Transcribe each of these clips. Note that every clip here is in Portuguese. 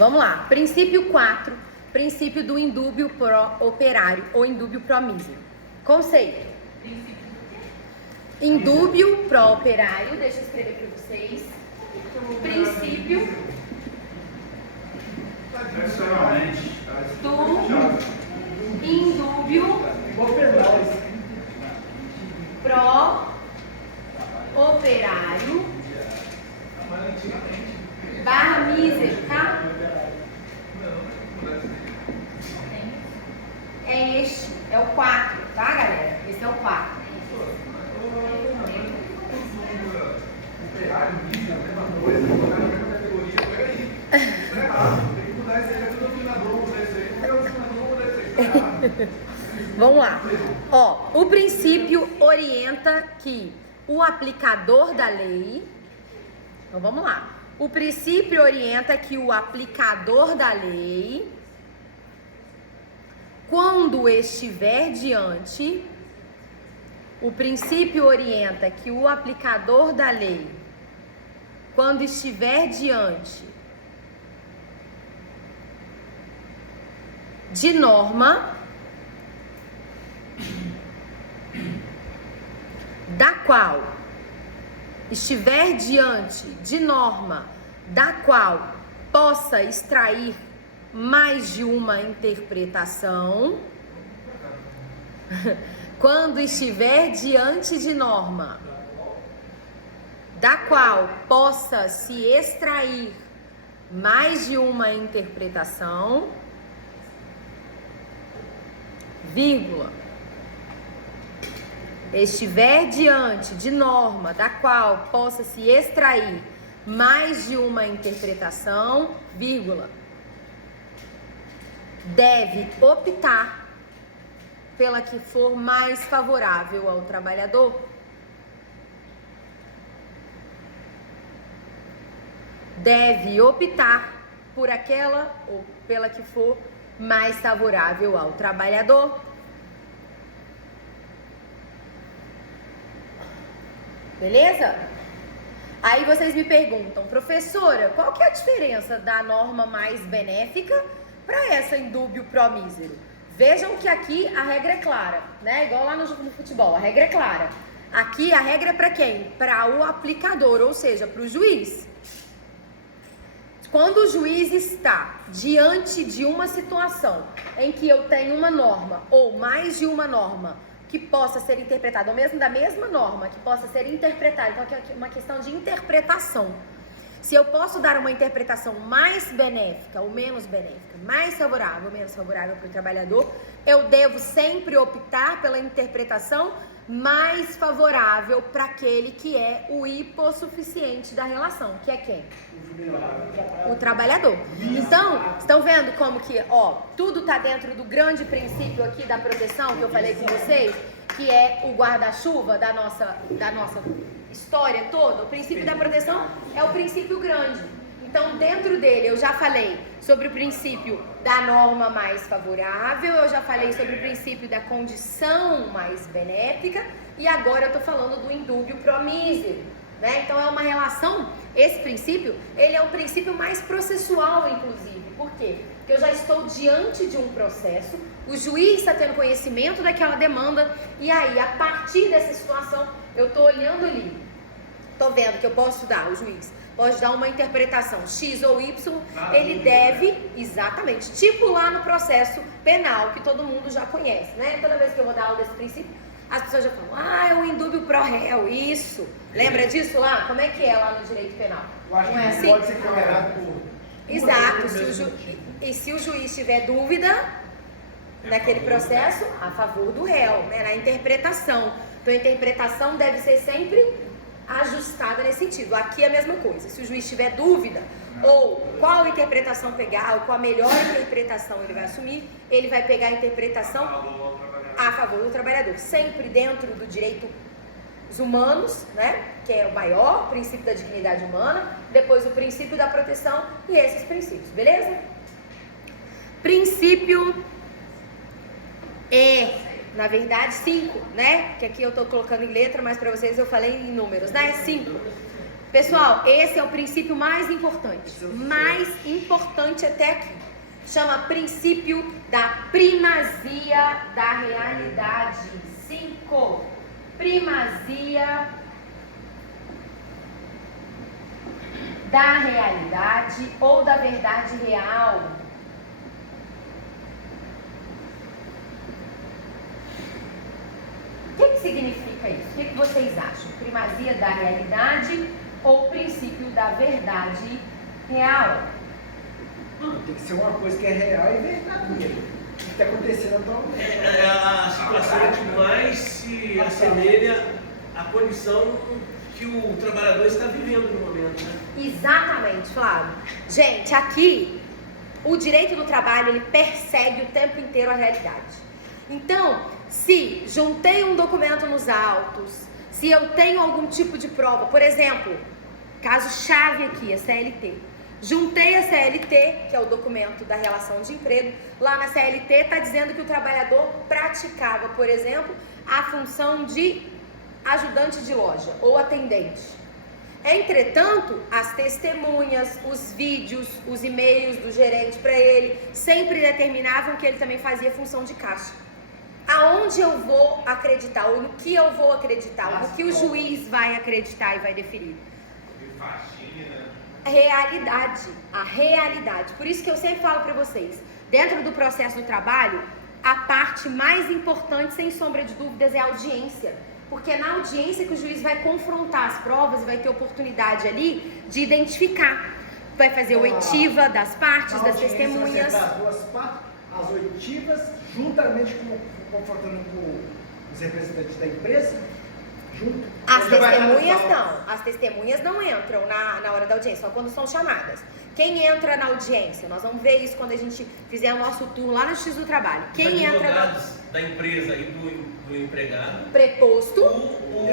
Vamos lá. Princípio 4. Princípio do indúbio pro operário ou indúbio pro mísero. Conceito. Indúbio pro operário. Deixa eu escrever para vocês. Princípio do indúbio pro operário barra mísero, tá? É este, é o 4, tá, galera? Esse é o 4. Operário, mísero, a mesma coisa, colocar na mesma categoria, peraí. Tá errado, tem que mudar isso aí, é denominador, mudar isso aí, porque o denominador muda isso aí, tá errado. Vamos lá. Ó, o princípio orienta que o aplicador da lei. Então vamos lá. O princípio orienta que o aplicador da lei, quando estiver diante, o princípio orienta que o aplicador da lei, quando estiver diante de norma da qual estiver diante de norma da qual possa extrair mais de uma interpretação, quando estiver diante de norma da qual possa se extrair mais de uma interpretação, vírgula, estiver diante de norma da qual possa se extrair mais de uma interpretação, vírgula, deve optar pela que for mais favorável ao trabalhador. Deve optar por aquela ou pela que for mais favorável ao trabalhador. Beleza? Aí vocês me perguntam, professora, qual que é a diferença da norma mais benéfica para essa indúbio pro mísero? Vejam que aqui a regra é clara, né? Igual lá no futebol, a regra é clara. Aqui a regra é para quem? Para o aplicador, ou seja, para o juiz. Quando o juiz está diante de uma situação em que eu tenho uma norma ou mais de uma norma que possa ser interpretada, ou mesmo da mesma norma que possa ser interpretada, então aqui é uma questão de interpretação. Se eu posso dar uma interpretação mais benéfica ou menos benéfica, mais favorável ou menos favorável para o trabalhador, eu devo sempre optar pela interpretação mais favorável para aquele que é o hipossuficiente da relação, que é quem? O trabalhador. Então, estão vendo como que, ó, tudo tá dentro do grande princípio aqui da proteção que eu falei com vocês, que é o guarda-chuva da nossa história toda. O princípio da proteção é o princípio grande. Então, dentro dele, eu já falei sobre o princípio da norma mais favorável, eu já falei sobre o princípio da condição mais benéfica, e agora eu tô falando do indúbio pro mísero, né? Então, é uma relação, esse princípio, ele é um princípio mais processual, inclusive. Por quê? Porque eu já estou diante de um processo, o juiz está tendo conhecimento daquela demanda, e aí, a partir dessa situação, eu estou olhando ali, estou vendo que eu posso dar, o juiz pode dar uma interpretação X ou Y, ele deve, exatamente, tipo lá no processo penal, que todo mundo já conhece, né? Toda vez que eu vou dar aula desse princípio, as pessoas já falam, é o indúbio pro réu, isso. Lembra disso lá? Como é que é lá no direito penal? Eu acho que não é assim? pode ser tolerado por... Exato, e se o juiz tiver dúvida naquele processo, a favor do réu, né? Na interpretação. Então a interpretação deve ser sempre ajustada nesse sentido. Aqui é a mesma coisa. Se o juiz tiver dúvida ou qual interpretação pegar, ou qual a melhor interpretação ele vai assumir, ele vai pegar a interpretação a favor do trabalhador. Sempre dentro do direito humanos, né? Que é o maior princípio da dignidade humana, depois o princípio da proteção e esses princípios, beleza? Princípio na verdade 5, né? Que aqui eu tô colocando em letra, mas para vocês eu falei em números, né? 5. Pessoal, esse é o princípio mais importante. Mais importante até aqui. Chama princípio da primazia da realidade. 5. Primazia da realidade ou da verdade real. O que significa isso? O que vocês acham? Primazia da realidade ou princípio da verdade real? Tem que ser uma coisa que é real e verdadeira. O que está acontecendo atualmente? A situação que mais se assemelha à condição que o trabalhador está vivendo no momento, né? Exatamente, Flávio. Gente, aqui o direito do trabalho ele persegue o tempo inteiro a realidade. Então, se juntei um documento nos autos, se eu tenho algum tipo de prova, por exemplo, caso chave aqui, a CLT. Juntei a CLT, que é o documento da relação de emprego. Lá na CLT está dizendo que o trabalhador praticava, por exemplo, a função de ajudante de loja ou atendente. Entretanto, as testemunhas, os vídeos, os e-mails do gerente para ele sempre determinavam que ele também fazia função de caixa. Aonde eu vou acreditar, ou no que eu vou acreditar, ou no que o juiz vai acreditar e vai deferir? A realidade. Por isso que eu sempre falo para vocês, dentro do processo do trabalho, a parte mais importante, sem sombra de dúvidas, é a audiência. Porque é na audiência que o juiz vai confrontar as provas e vai ter oportunidade ali de identificar. Vai fazer oitiva das partes, das testemunhas. As duas partes, as oitivas, juntamente confrontando com os representantes da empresa, junto. As testemunhas não. As testemunhas não entram na hora da audiência, só quando são chamadas. Quem entra na audiência? Nós vamos ver isso quando a gente fizer o nosso turno lá no X do Trabalho. Quem entra advogados da empresa e do empregado. Preposto. O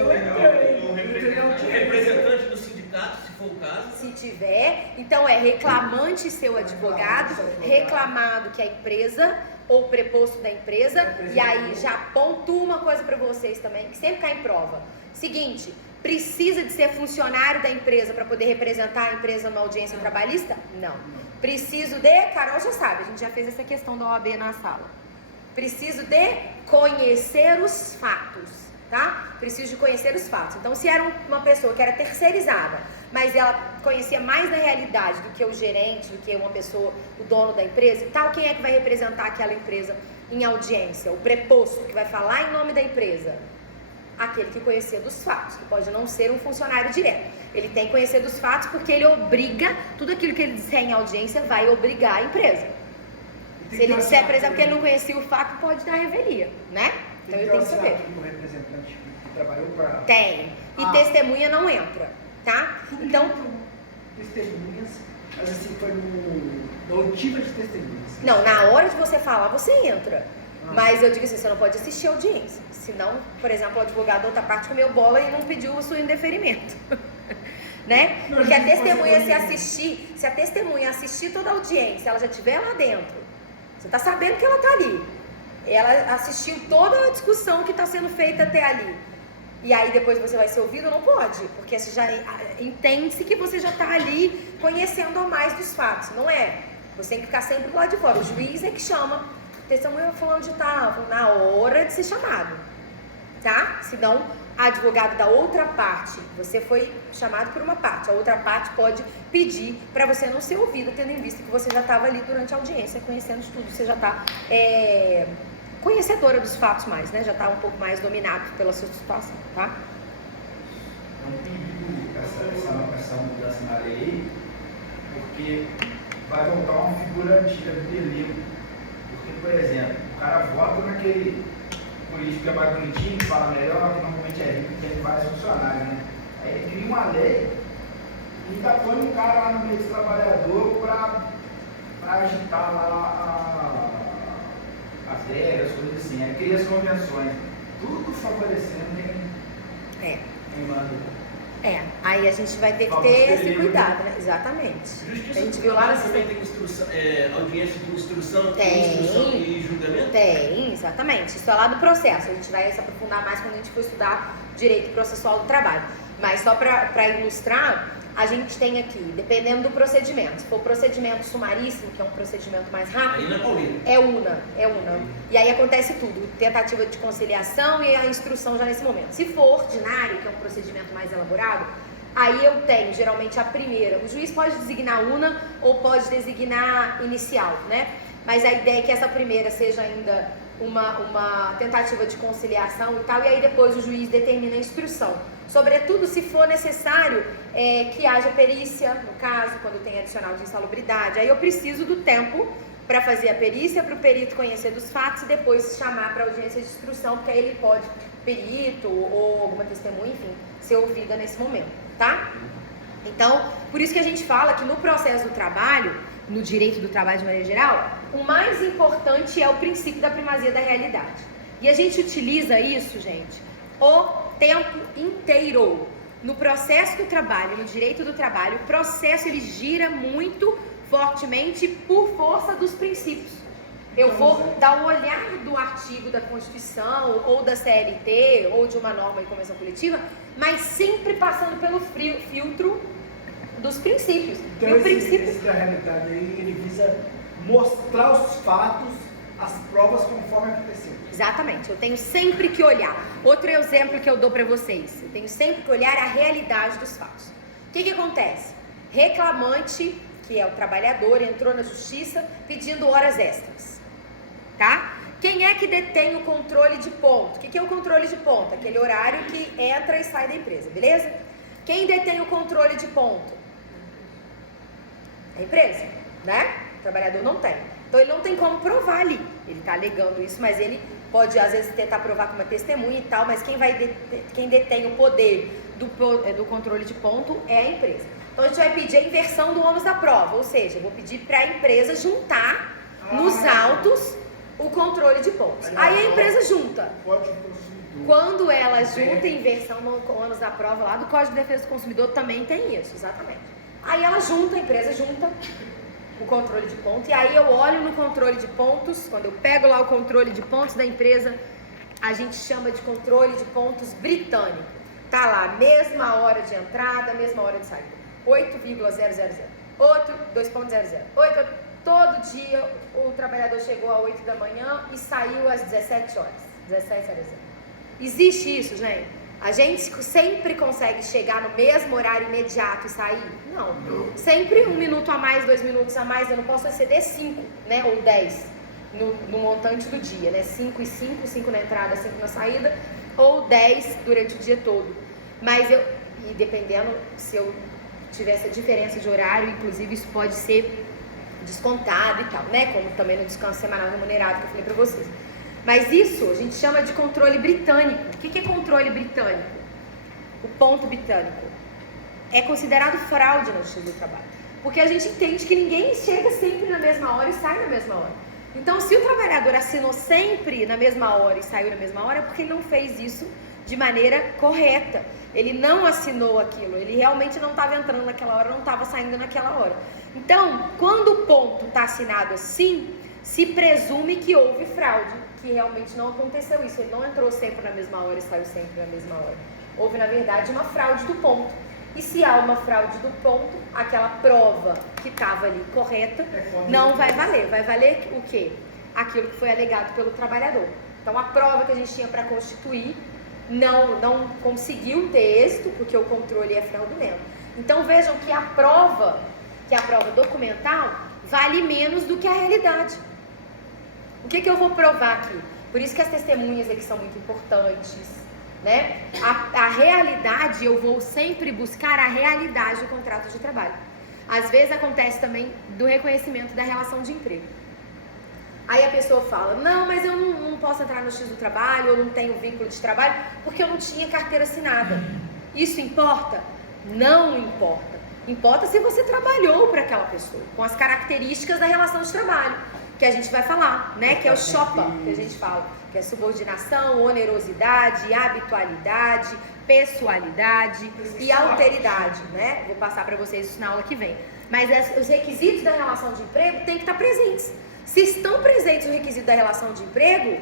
representante do sindicato, se for o caso. Se tiver. Então é reclamante seu advogado, reclamado que a empresa ou preposto da empresa. E aí já pontua uma coisa para vocês também, que sempre cai em prova. Seguinte, precisa de ser funcionário da empresa para poder representar a empresa numa audiência trabalhista? Não. Preciso de, Carol já sabe, a gente já fez essa questão da OAB na sala. Preciso de conhecer os fatos, tá? Preciso de conhecer os fatos. Então, se era uma pessoa que era terceirizada, mas ela conhecia mais da realidade do que o gerente, do que uma pessoa, o dono da empresa e tal, quem é que vai representar aquela empresa em audiência? O preposto, que vai falar em nome da empresa. Aquele que conhecia dos fatos, que pode não ser um funcionário direto. Ele tem que conhecer dos fatos porque ele obriga, tudo aquilo que ele disser em audiência vai obrigar a empresa. Se ele disser, por exemplo, que ele não conhecia o fato, pode dar revelia, né? Então ele tem que saber. O representante que trabalhou para... Tem. E testemunha não entra, tá? Então... Testemunhas, mas assim, foi na oitiva de testemunhas. Não, na hora de você falar, você entra. Mas eu digo assim, você não pode assistir a audiência. Senão, por exemplo, o advogado da outra parte comeu bola e não pediu o seu indeferimento. Né? Porque a testemunha, se a testemunha assistir toda a audiência, ela já estiver lá dentro, você está sabendo que ela está ali. Ela assistiu toda a discussão que está sendo feita até ali. E aí depois você vai ser ouvido, não pode. Porque você já entende-se que você já está ali conhecendo mais dos fatos. Não é? Você tem que ficar sempre do lado de fora. O juiz é que chama. Testemunha falando de tal, na hora de ser chamado, tá? Senão, advogado da outra parte, você foi chamado por uma parte, a outra parte pode pedir para você não ser ouvido, tendo em vista que você já estava ali durante a audiência, conhecendo de tudo, você já está conhecedora dos fatos mais, né? Já está um pouco mais dominado pela sua situação, tá? É um perigo essa mudança na lei, porque vai voltar uma figura antiga do delírio. Por exemplo, o cara vota naquele político que é mais bonitinho, que fala melhor, que normalmente é rico, que tem vários funcionários, né? Aí ele cria uma lei e ainda põe um cara lá no meio do trabalhador para agitar lá as regras, coisas assim. Aí cria as convenções, tudo favorecendo quem manda. Aí a gente vai ter que ter esse cuidado, né? Exatamente. Justiça a gente viu lá também tem instrução, audiência de instrução, tem, instrução e julgamento? Tem, exatamente. Isso é lá do processo. A gente vai se aprofundar mais quando a gente for estudar direito processual do trabalho. Mas só para ilustrar, a gente tem aqui, dependendo do procedimento. Se for procedimento sumaríssimo, que é um procedimento mais rápido, Aí na Paulina. é una. E aí acontece tudo, tentativa de conciliação e a instrução já nesse momento. Se for ordinário, que é um procedimento mais elaborado, aí eu tenho geralmente a primeira. O juiz pode designar una ou pode designar inicial, né? Mas a ideia é que essa primeira seja ainda uma tentativa de conciliação e tal, e aí depois o juiz determina a instrução. Sobretudo se for necessário que haja perícia, no caso, quando tem adicional de insalubridade. Aí eu preciso do tempo para fazer a perícia, para o perito conhecer dos fatos e depois chamar para audiência de instrução, porque aí ele pode, perito ou alguma testemunha, enfim, ser ouvida nesse momento, tá? Então, por isso que a gente fala que no processo do trabalho, no direito do trabalho de maneira geral, o mais importante é o princípio da primazia da realidade. E a gente utiliza isso, gente, o tempo inteiro. No processo do trabalho, no direito do trabalho, o processo ele gira muito fortemente por força dos princípios. Eu vou dar um olhar do artigo da Constituição, ou da CLT, ou de uma norma de convenção coletiva, mas sempre passando pelo filtro dos princípios. Então, e o princípio esse da realidade aí, ele visa mostrar os fatos, as provas conforme aconteceu. Exatamente, eu tenho sempre que olhar. Outro exemplo que eu dou para vocês, eu tenho sempre que olhar a realidade dos fatos. O que acontece? Reclamante, que é o trabalhador, entrou na justiça pedindo horas extras, tá? Quem é que detém o controle de ponto? O que é o controle de ponto? Aquele horário que entra e sai da empresa, beleza? Quem detém o controle de ponto? A empresa, né? O trabalhador não tem. Então ele não tem como provar ali. Ele está alegando isso, mas ele pode às vezes tentar provar com uma testemunha e tal, mas quem detém o poder do controle de ponto é a empresa. Então a gente vai pedir a inversão do ônus da prova, ou seja, eu vou pedir para a empresa juntar nos autos o controle de pontos. Aí a empresa junta. Quando ela junta a inversão no ônus da prova lá do Código de Defesa do Consumidor, também tem isso, exatamente. Aí ela junta, a empresa junta o controle de pontos, e aí eu olho no controle de pontos, quando eu pego lá o controle de pontos da empresa, a gente chama de controle de pontos britânico. Tá lá, mesma hora de entrada, mesma hora de saída. 8,000, outro 2,00. Todo dia o trabalhador chegou às 8 da manhã e saiu às 17 horas. 17 horas. Existe isso, gente? A gente sempre consegue chegar no mesmo horário imediato e sair? Não. Sempre 1 minuto a mais, 2 minutos a mais, eu não posso exceder 5, né? Ou 10 no montante do dia, né? 5 e 5, 5 na entrada, 5 na saída, ou 10 durante o dia todo. Mas e dependendo se eu tiver essa diferença de horário, inclusive isso pode ser descontado e tal, né? Como também no descanso semanal remunerado que eu falei pra vocês. Mas isso a gente chama de controle britânico. O que é controle britânico? O ponto britânico é considerado fraude no Justiça do Trabalho. Porque a gente entende que ninguém chega sempre na mesma hora e sai na mesma hora. Então, se o trabalhador assinou sempre na mesma hora e saiu na mesma hora, é porque ele não fez isso de maneira correta. Ele não assinou aquilo, ele realmente não estava entrando naquela hora, não estava saindo naquela hora. Então, quando o ponto está assinado assim, se presume que houve fraude, que realmente não aconteceu isso. Ele não entrou sempre na mesma hora e saiu sempre na mesma hora. Houve, na verdade, uma fraude do ponto. E se há uma fraude do ponto, aquela prova que estava ali correta não vai valer. Vai valer o quê? Aquilo que foi alegado pelo trabalhador. Então, a prova que a gente tinha para constituir não conseguiu ter êxito, porque o controle é fraudulento. Então, vejam que a prova documental, vale menos do que a realidade. O que eu vou provar aqui? Por isso que as testemunhas aqui são muito importantes, né? A realidade, eu vou sempre buscar a realidade do contrato de trabalho. Às vezes acontece também do reconhecimento da relação de emprego. Aí a pessoa fala, não, mas eu não posso entrar no X do trabalho, eu não tenho vínculo de trabalho, porque eu não tinha carteira assinada. Isso importa? Não importa. Importa se você trabalhou para aquela pessoa, com as características da relação de trabalho, que a gente vai falar, né? Que é o SHOPA, que a gente fala, que é subordinação, onerosidade, habitualidade, pessoalidade e alteridade, né? Vou passar para vocês isso na aula que vem. Mas os requisitos da relação de emprego têm que estar presentes. Se estão presentes os requisitos da relação de emprego,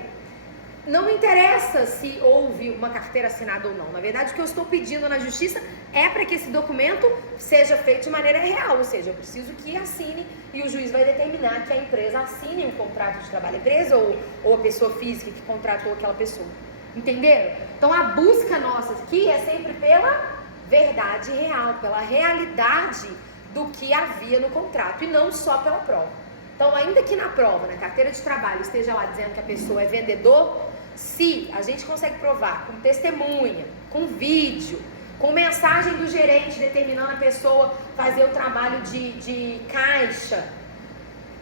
não interessa se houve uma carteira assinada ou não. Na verdade, o que eu estou pedindo na justiça é para que esse documento seja feito de maneira real, ou seja, eu preciso que assine e o juiz vai determinar que a empresa assine um contrato de trabalho, a empresa ou a pessoa física que contratou aquela pessoa. Entenderam? Então a busca nossa aqui é sempre pela verdade real, pela realidade do que havia no contrato e não só pela prova. Então, ainda que na prova, na carteira de trabalho, esteja lá dizendo que a pessoa é vendedor, se a gente consegue provar com testemunha, com vídeo, com mensagem do gerente determinando a pessoa fazer o trabalho de caixa,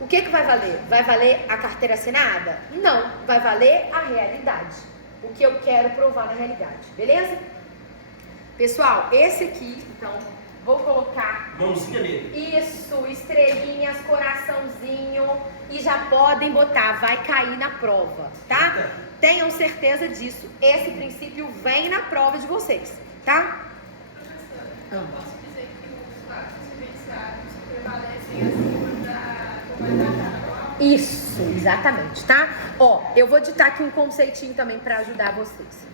o que vai valer? Vai valer a carteira assinada? Não, vai valer a realidade. O que eu quero provar na realidade, beleza? Pessoal, esse aqui, então, vou colocar mãozinha nele. Isso, estrelinhas, coraçãozinho e já podem botar, vai cair na prova, tá? Tenham certeza disso. Esse princípio vem na prova de vocês, tá? Eu posso dizer que os fatos vivenciados prevalecem acima da Isso, exatamente, tá? Ó, eu vou ditar aqui um conceitinho também para ajudar vocês.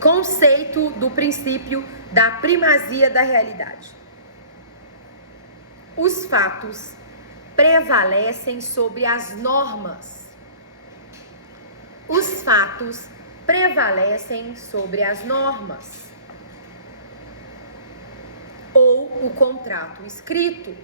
Conceito do princípio da primazia da realidade. Os fatos prevalecem sobre as normas. Os fatos prevalecem sobre as normas. Ou o contrato escrito.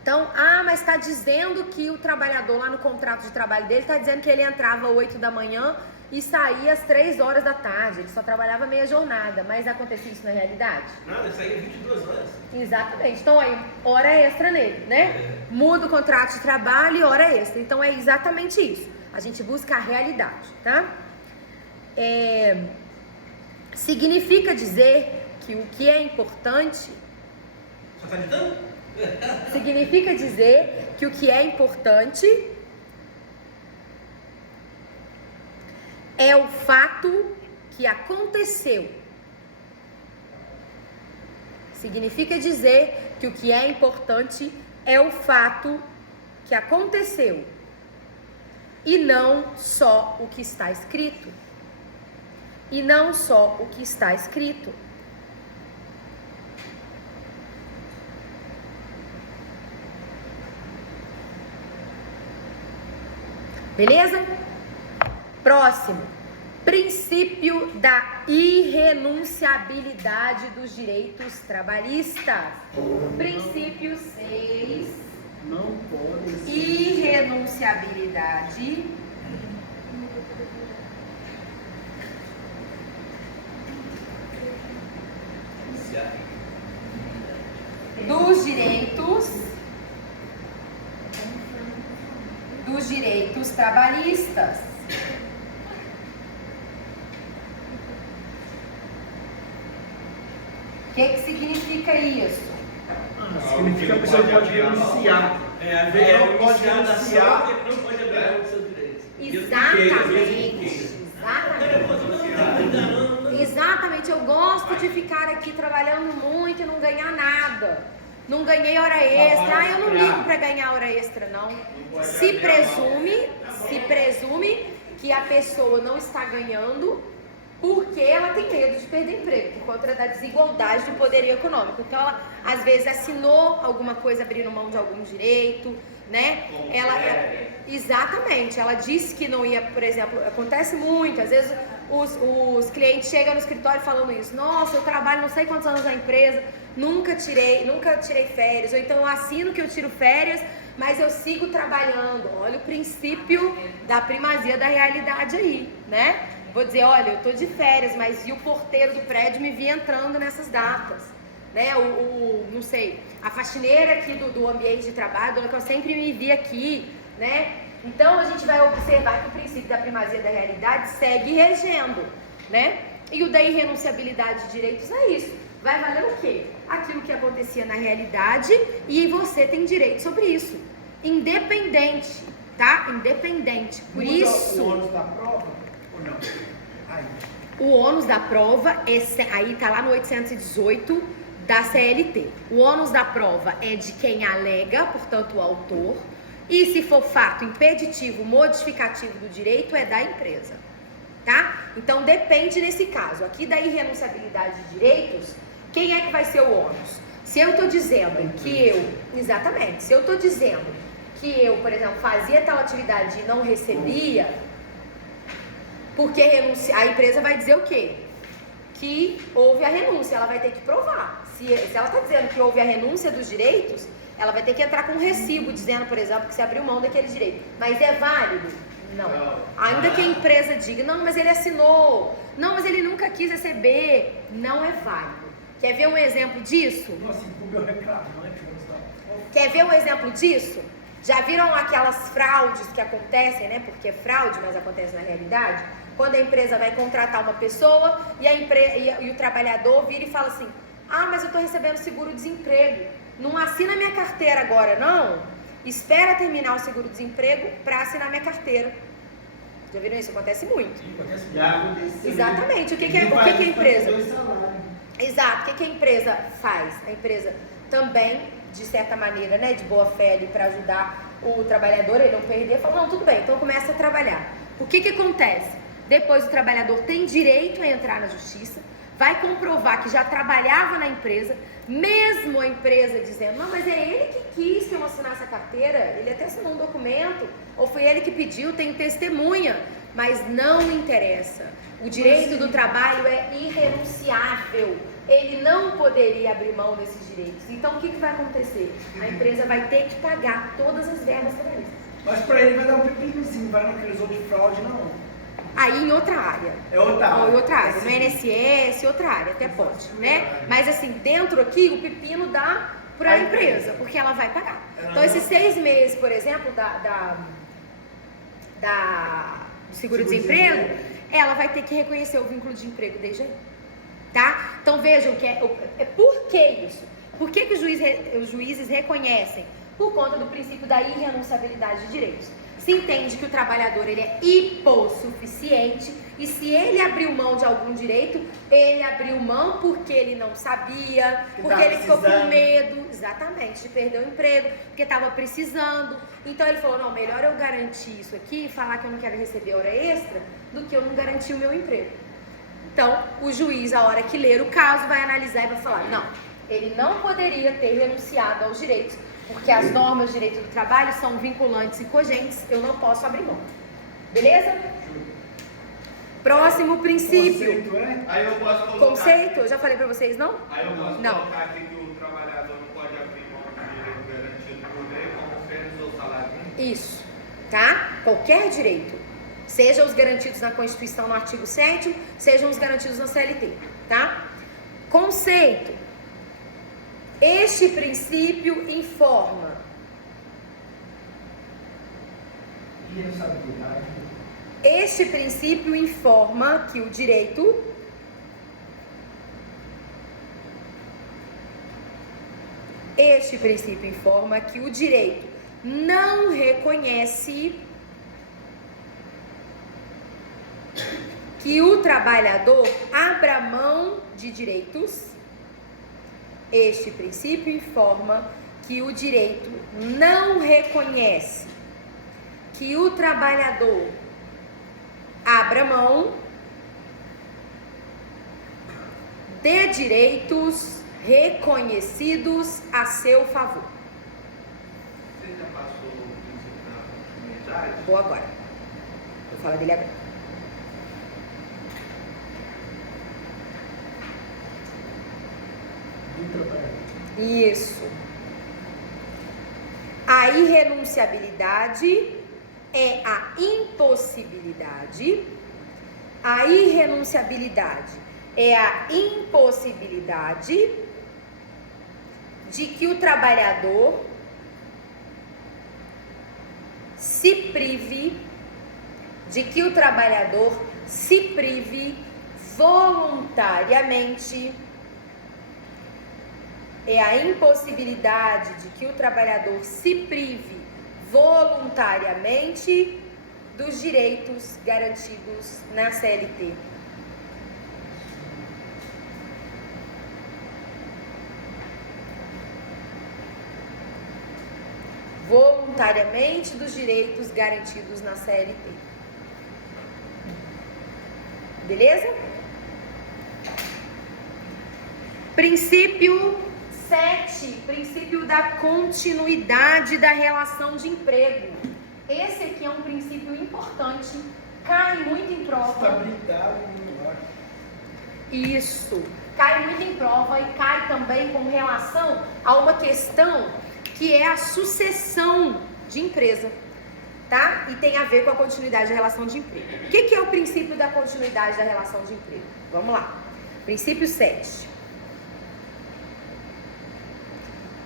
Então, mas está dizendo que o trabalhador lá no contrato de trabalho dele está dizendo que ele entrava às 8 da manhã e saía às 3 horas da tarde. Ele só trabalhava meia jornada. Mas acontecia isso na realidade? Nada, ele saía 22 horas. Exatamente. Então, aí, hora extra nele, né? Muda o contrato de trabalho e hora extra. Então, é exatamente isso. A gente busca a realidade, tá? Significa dizer que o que é importante... Só tá ditando? Significa dizer que o que é importante é o fato que aconteceu. Significa dizer que o que é importante é o fato que aconteceu e não só o que está escrito. E não só o que está escrito. Beleza? Próximo. Princípio da irrenunciabilidade dos direitos trabalhistas. Princípio 6. Não pode ser. Irrenunciabilidade dos direitos trabalhistas. O que significa isso? Significa que a pessoa pode renunciar. Não pode renunciar. não pode abrir mão dos seus direitos. Exatamente, eu gosto de ficar aqui trabalhando muito e não ganhar nada. Não ganhei hora extra. Eu não ligo para ganhar hora extra, não. Se presume que a pessoa não está ganhando porque ela tem medo de perder emprego, por conta da desigualdade do poderio econômico. Então, ela, às vezes, assinou alguma coisa abrindo mão de algum direito, né? Exatamente, ela disse que não ia, por exemplo, acontece muito, às vezes os clientes chegam no escritório falando isso: nossa, eu trabalho não sei quantos anos na empresa, nunca tirei férias, ou então eu assino que eu tiro férias, mas eu sigo trabalhando. Olha o princípio da primazia da realidade aí, né? Vou dizer, olha, eu tô de férias, mas vi o porteiro do prédio me vi entrando nessas datas, né? Não sei, a faxineira aqui do ambiente de trabalho, dona que eu sempre me vi aqui, né? Então, a gente vai observar que o princípio da primazia da realidade segue regendo, né? E o da irrenunciabilidade de direitos é isso. Vai valer o quê? Aquilo que acontecia na realidade e você tem direito sobre isso. Independente, tá? Independente. Por isso... O ônus da prova ou não? O ônus da prova, aí tá lá no 818 da CLT. O ônus da prova é de quem alega, portanto o autor, E se for fato impeditivo, modificativo do direito, é da empresa, tá? Então depende nesse caso. Aqui da irrenunciabilidade de direitos, quem é que vai ser o ônus? Se eu tô dizendo que exatamente, se eu tô dizendo que eu, por exemplo, fazia tal atividade e não recebia, porque a empresa vai dizer o quê? Que houve a renúncia, ela vai ter que provar. Se ela está dizendo que houve a renúncia dos direitos, ela vai ter que entrar com um recibo dizendo, por exemplo, que você abriu mão daquele direito. Mas é válido? Não. Ainda que a empresa diga, não, mas ele assinou, não, mas ele nunca quis receber, não é válido. Quer ver um exemplo disso? Quer ver um exemplo disso? Já viram aquelas fraudes que acontecem, né? Porque é fraude, mas acontece na realidade. Quando a empresa vai contratar uma pessoa e o trabalhador vira e fala assim, ah, mas eu estou recebendo seguro-desemprego. Não assina minha carteira agora, não. Espera terminar o seguro-desemprego para assinar minha carteira. Já viram isso? Acontece muito. Exatamente. O que a empresa... Exato. O que a empresa faz? A empresa também, de certa maneira, né, de boa fé ali para ajudar o trabalhador, ele não perder, fala, não, tudo bem, então começa a trabalhar. O que acontece? Depois o trabalhador tem direito a entrar na justiça, vai comprovar que já trabalhava na empresa, mesmo a empresa dizendo, não, mas é ele que quis que eu assinasse a carteira, ele até assinou um documento, ou foi ele que pediu, tem testemunha, mas não interessa. O direito do trabalho é irrenunciável, ele não poderia abrir mão desses direitos. Então o que vai acontecer? A empresa vai ter que pagar todas as verbas trabalhistas. Mas para ele vai dar um pepinozinho, vai naqueles outros de fraude, não. Aí em outra área. É outra área. Ou em outra área, no INSS, outra área, até pode, né? Mas assim, dentro aqui, o pepino dá para a empresa, porque ela vai pagar. Então esses 6 meses, por exemplo, do seguro-desemprego, ela vai ter que reconhecer o vínculo de emprego desde aí. Tá? Então vejam que por que isso? Por que os juízes reconhecem? Por conta do princípio da irrenunciabilidade de direitos. Se entende que o trabalhador ele é hipossuficiente e se ele abriu mão de algum direito, ele abriu mão porque ele não sabia, porque ele ficou com medo, exatamente, de perder o emprego, porque estava precisando. Então ele falou, não, melhor eu garantir isso aqui e falar que eu não quero receber hora extra do que eu não garantir o meu emprego. Então, o juiz, a hora que ler o caso, vai analisar e vai falar, não, ele não poderia ter renunciado aos direitos, porque as normas de direito do trabalho são vinculantes e cogentes, eu não posso abrir mão. Beleza? Próximo princípio. Conceito, né? Aí eu posso colocar... Conceito, eu já falei pra vocês, não? Aí eu posso Não. colocar aqui que o trabalhador não pode abrir mão do direito garantido por lei, como fez o salário mínimo. Isso, tá? Qualquer direito. Sejam os garantidos na Constituição no artigo 7º, sejam os garantidos na CLT, tá? Conceito. Este princípio informa. Este princípio informa que o direito não reconhece que o trabalhador abra mão de direitos. Este princípio informa que o direito não reconhece que o trabalhador abra mão de direitos reconhecidos a seu favor. Você já passou o princípio da continuidade? Vou agora. Vou falar dele agora. Isso. A irrenunciabilidade é a impossibilidade. A irrenunciabilidade é a impossibilidade de que o trabalhador se prive voluntariamente. É a impossibilidade de que o trabalhador se prive voluntariamente dos direitos garantidos na CLT. voluntariamente dos direitos garantidos na CLT. Beleza? Princípio 7, princípio da continuidade da relação de emprego. Esse aqui é um princípio importante, cai muito em prova. Estabilidade no ar. Isso, cai muito em prova e cai também com relação a uma questão que é a sucessão de empresa, tá? E tem a ver com a continuidade da relação de emprego. O que é o princípio da continuidade da relação de emprego? Vamos lá. Princípio 7.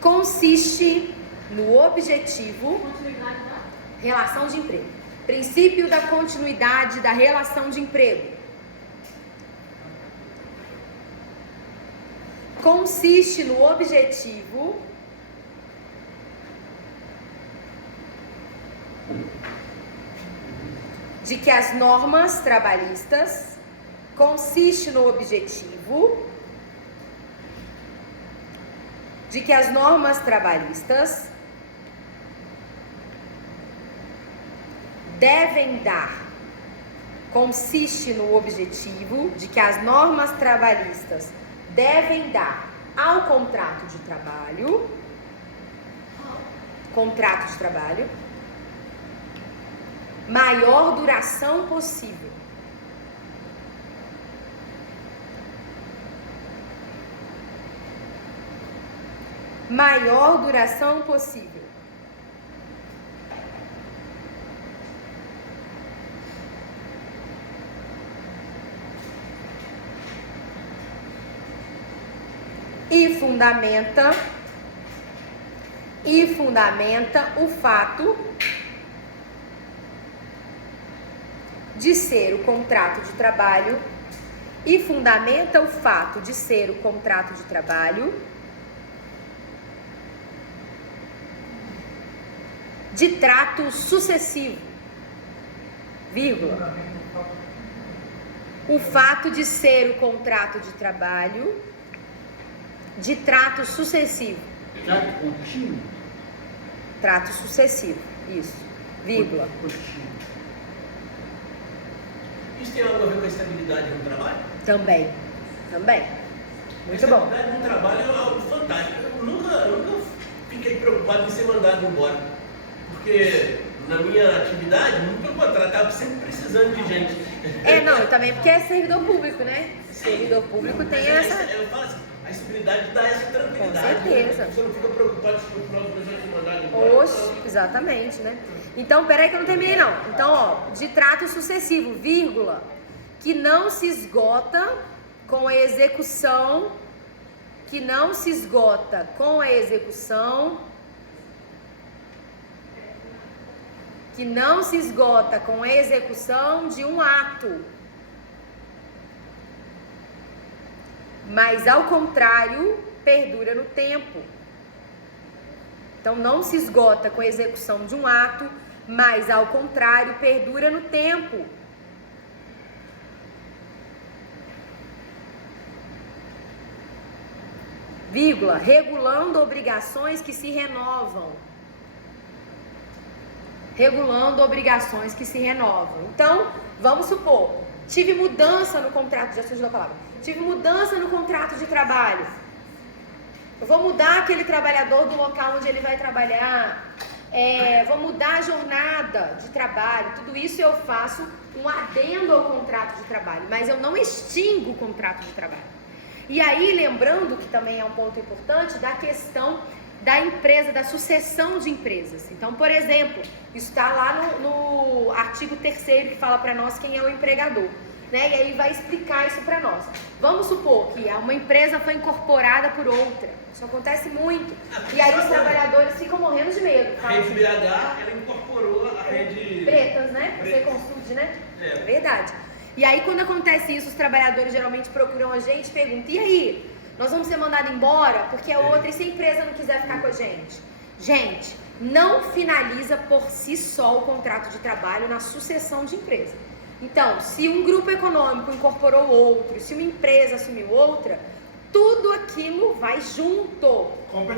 Consiste no objetivo... Continuidade da? Relação de emprego. Princípio da continuidade da relação de emprego. Consiste no objetivo de que as normas trabalhistas consiste no objetivo de que as normas trabalhistas devem dar, consiste no objetivo de que as normas trabalhistas devem dar ao contrato de trabalho, maior duração possível. Maior duração possível. E fundamenta o fato de ser o contrato de trabalho de trato sucessivo, vírgula. O fato de ser o contrato de trabalho de trato sucessivo. Trato contínuo? Trato sucessivo, isso, vírgula. Contínuo. Isso tem algo a ver com a estabilidade no trabalho? Também. Muito bom. A estabilidade no trabalho é algo fantástico. Eu nunca fiquei preocupado em ser mandado embora. Porque na minha atividade, muito pelo contrário, estava sempre precisando de gente. Não, também porque é servidor público, né? Servidor público tem essa... Eu falo assim, a estabilidade dá essa tranquilidade. Com certeza. Você não fica preocupado se o final do projeto te mandar embora. Oxe, exatamente, né? Então, peraí que eu não terminei não. Então, ó, de trato sucessivo, vírgula, que não se esgota com a execução, de um ato, mas ao contrário, perdura no tempo. Então, não se esgota com a execução de um ato, mas ao contrário, perdura no tempo. Vírgula, regulando obrigações que se renovam. Então, vamos supor, tive mudança no contrato, já surgiu a palavra, tive mudança no contrato de trabalho. Eu vou mudar aquele trabalhador do local onde ele vai trabalhar, vou mudar a jornada de trabalho, tudo isso eu faço um adendo ao contrato de trabalho, mas eu não extingo o contrato de trabalho. E aí, lembrando que também é um ponto importante da questão da empresa, da sucessão de empresas. Então, por exemplo, isso está lá no artigo 3º que fala para nós quem é o empregador, né? E aí vai explicar isso para nós. Vamos supor que uma empresa foi incorporada por outra. Isso acontece muito. E aí os trabalhadores ficam morrendo de medo. A rede BH, ela incorporou a rede... Bretas, né? Você consulte, né? É Verdade. E aí, quando acontece isso, os trabalhadores geralmente procuram a gente e perguntam: e aí, nós vamos ser mandados embora? Porque a outra, e se a empresa não quiser ficar com a gente? Gente, não finaliza por si só o contrato de trabalho na sucessão de empresa. Então, se um grupo econômico incorporou outro, se uma empresa assumiu outra, tudo aquilo vai junto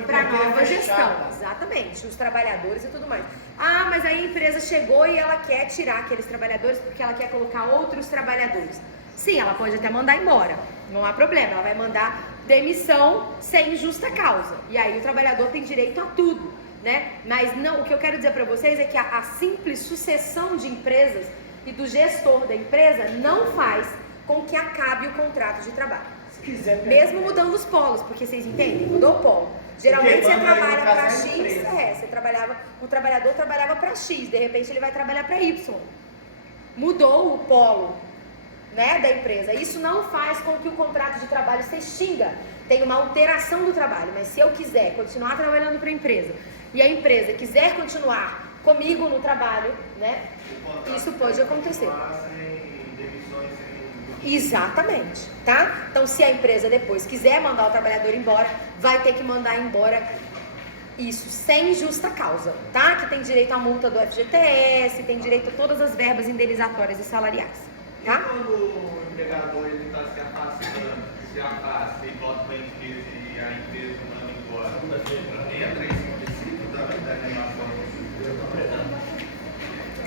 para nova fechar, gestão. tá? Exatamente, os trabalhadores e tudo mais. Ah, mas aí a empresa chegou e ela quer tirar aqueles trabalhadores porque ela quer colocar outros trabalhadores. Sim, ela pode até mandar embora, não há problema, ela vai mandar demissão sem justa causa. E aí o trabalhador tem direito a tudo, né? Mas não, o que eu quero dizer para vocês é que a simples sucessão de empresas e do gestor da empresa não faz com que acabe o contrato de trabalho. Se quiser, Mesmo mudando os polos, porque vocês entendem? Mudou o polo. Geralmente você Porque manda aí, trabalha no caso, para é a X, empresa. o trabalhador trabalhava para X, de repente ele vai trabalhar para Y. Mudou o polo, né, da empresa. Isso não faz com que o contrato de trabalho se extinga. Tem uma alteração do trabalho, mas se eu quiser continuar trabalhando para a empresa e a empresa quiser continuar comigo no trabalho, né, isso pode acontecer. Exatamente, tá? Então, se a empresa depois quiser mandar o trabalhador embora, vai ter que mandar embora isso sem justa causa, tá? Que tem direito à multa do FGTS, tem direito a todas as verbas indenizatórias e salariais, tá? E quando o empregador está se afastando, se afasta e volta para a empresa e a empresa manda embora, entra esse princípio da animação?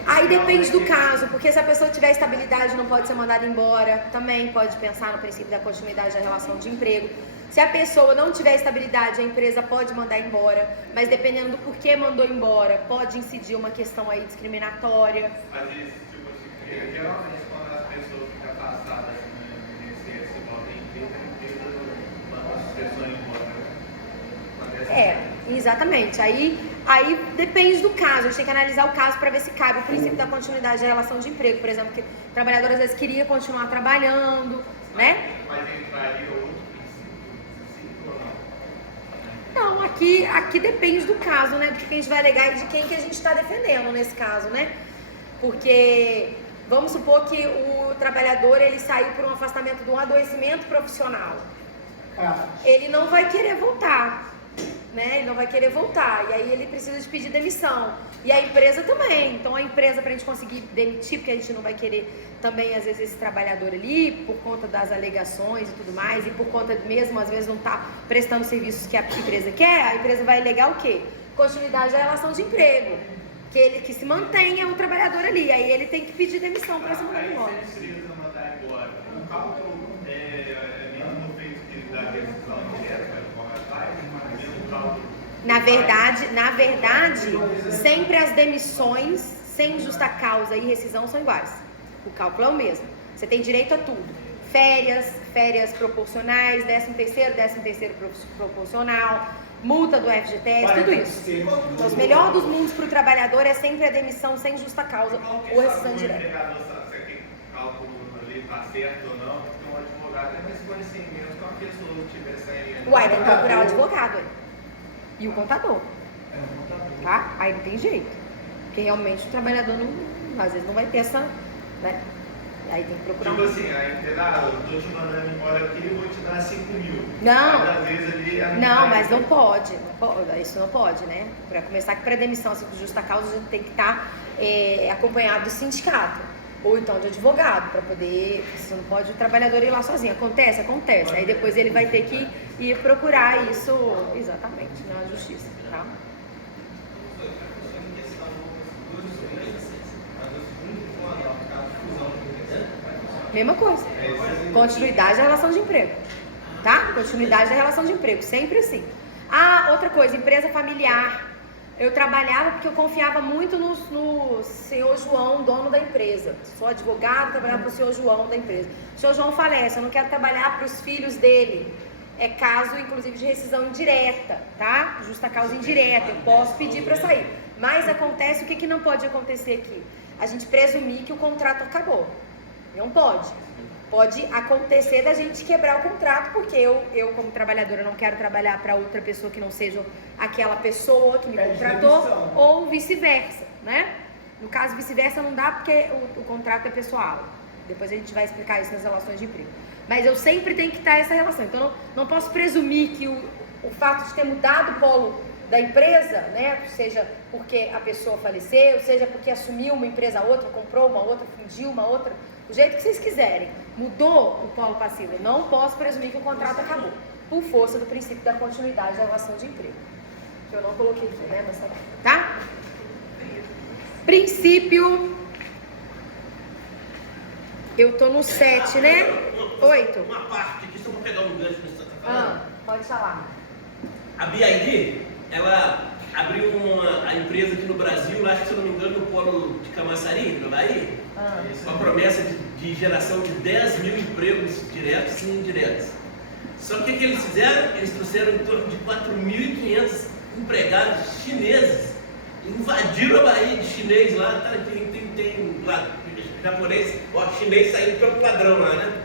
Aí depende do caso, porque se a pessoa tiver estabilidade não pode ser mandada embora, também pode pensar no princípio da continuidade da relação de emprego. Se a pessoa não tiver estabilidade, a empresa pode mandar embora, mas dependendo do porquê mandou embora, pode incidir uma questão aí discriminatória. Às vezes, tipo assim, geralmente quando as pessoas ficam afastadas no INSS e voltam à empresa manda as pessoas embora. Exatamente. Aí depende do caso, a gente tem que analisar o caso para ver se cabe o princípio da continuidade da relação de emprego. Por exemplo, que o trabalhador às vezes queria continuar trabalhando, né? Mas entraria outro princípio ou não? Não, aqui depende do caso, né? De quem a gente vai alegar e de quem que a gente está defendendo nesse caso, né? Porque vamos supor que o trabalhador ele saiu por um afastamento de um adoecimento profissional. Ele não vai querer voltar, né? Ele não vai querer voltar. E aí ele precisa de pedir demissão. E a empresa também. Então a empresa, pra gente conseguir demitir, porque a gente não vai querer também, às vezes, esse trabalhador ali, por conta das alegações e tudo mais, e por conta mesmo, às vezes, não tá prestando serviços que a empresa quer, a empresa vai alegar o quê? Continuidade da relação de emprego. Que se mantenha o trabalhador ali. Aí ele tem que pedir demissão para ser mandado embora. Se precisa mandar embora, o cálculo mesmo feito da decisão direta, como faz, mesmo cálculo. Na verdade, sempre as demissões sem justa causa e rescisão são iguais. O cálculo é o mesmo. Você tem direito a tudo. Férias proporcionais, 13º proporcional, multa do FGTS, tudo isso. Então, o melhor dos mundos para o trabalhador é sempre a demissão sem justa causa ou rescisão direta. O empregador sabe se aquele cálculo ali está certo ou não, porque um advogado tem mais conhecimento que uma pessoa não tiver saindo. Uai, tem que procurar o advogado aí. E o contador. Tá? Aí não tem jeito. Porque realmente o trabalhador às vezes não vai ter essa, né? Aí tem que procurar Tipo assim, a empresa, eu tô te mandando embora aqui e vou te dar 5 mil. Não. Mas às vezes ali Não, mas não pode. Isso não pode, né? Para começar, que para demissão assim, por justa causa, a gente tem que estar acompanhado do sindicato. Ou então de advogado, para poder. Você não pode o trabalhador ir lá sozinho. Acontece? Acontece. Aí depois ele vai ter que ir procurar isso exatamente na justiça, tá? Mesma coisa. Continuidade da relação de emprego. Tá? Continuidade da relação de emprego. Sempre assim. Ah, outra coisa, empresa familiar. Eu trabalhava porque eu confiava muito no senhor João, dono da empresa. Sou advogado, trabalhava para o senhor João da empresa. O senhor João falece, eu não quero trabalhar para os filhos dele. É caso, inclusive, de rescisão indireta, tá? Justa causa indireta, eu posso pedir para sair. Mas acontece, o que não pode acontecer aqui? A gente presumir que o contrato acabou. Não pode. Pode acontecer da gente quebrar o contrato, porque eu como trabalhadora, não quero trabalhar para outra pessoa que não seja aquela pessoa que me contratou, ou vice-versa, né? No caso, vice-versa não dá porque o contrato é pessoal. Depois a gente vai explicar isso nas relações de emprego. Mas eu sempre tenho que estar essa relação. Então, não posso presumir que o fato de ter mudado o polo da empresa, né? Seja porque a pessoa faleceu, seja porque assumiu uma empresa outra, comprou uma outra, fundiu uma outra, do jeito que vocês quiserem, mudou o polo passivo. Eu não posso presumir que o contrato acabou, por força do princípio da continuidade da relação de emprego. Que eu não coloquei aqui, né? Mas tá? Princípio. Eu tô no 7, né? 8. Uma parte aqui, só para pegar um gancho que você está falando. Pode falar. A BID, ela abriu a empresa aqui no Brasil, acho que se eu não me engano, no polo de Camaçari, no Bahia, com a promessa de geração de 10 mil empregos diretos e indiretos. Só que o que eles fizeram? Eles trouxeram em torno de 4.500 empregados chineses, invadiram a Bahia de chinês lá, tá? Tem lá, japonês, ó, chinês saindo pelo padrão lá, né?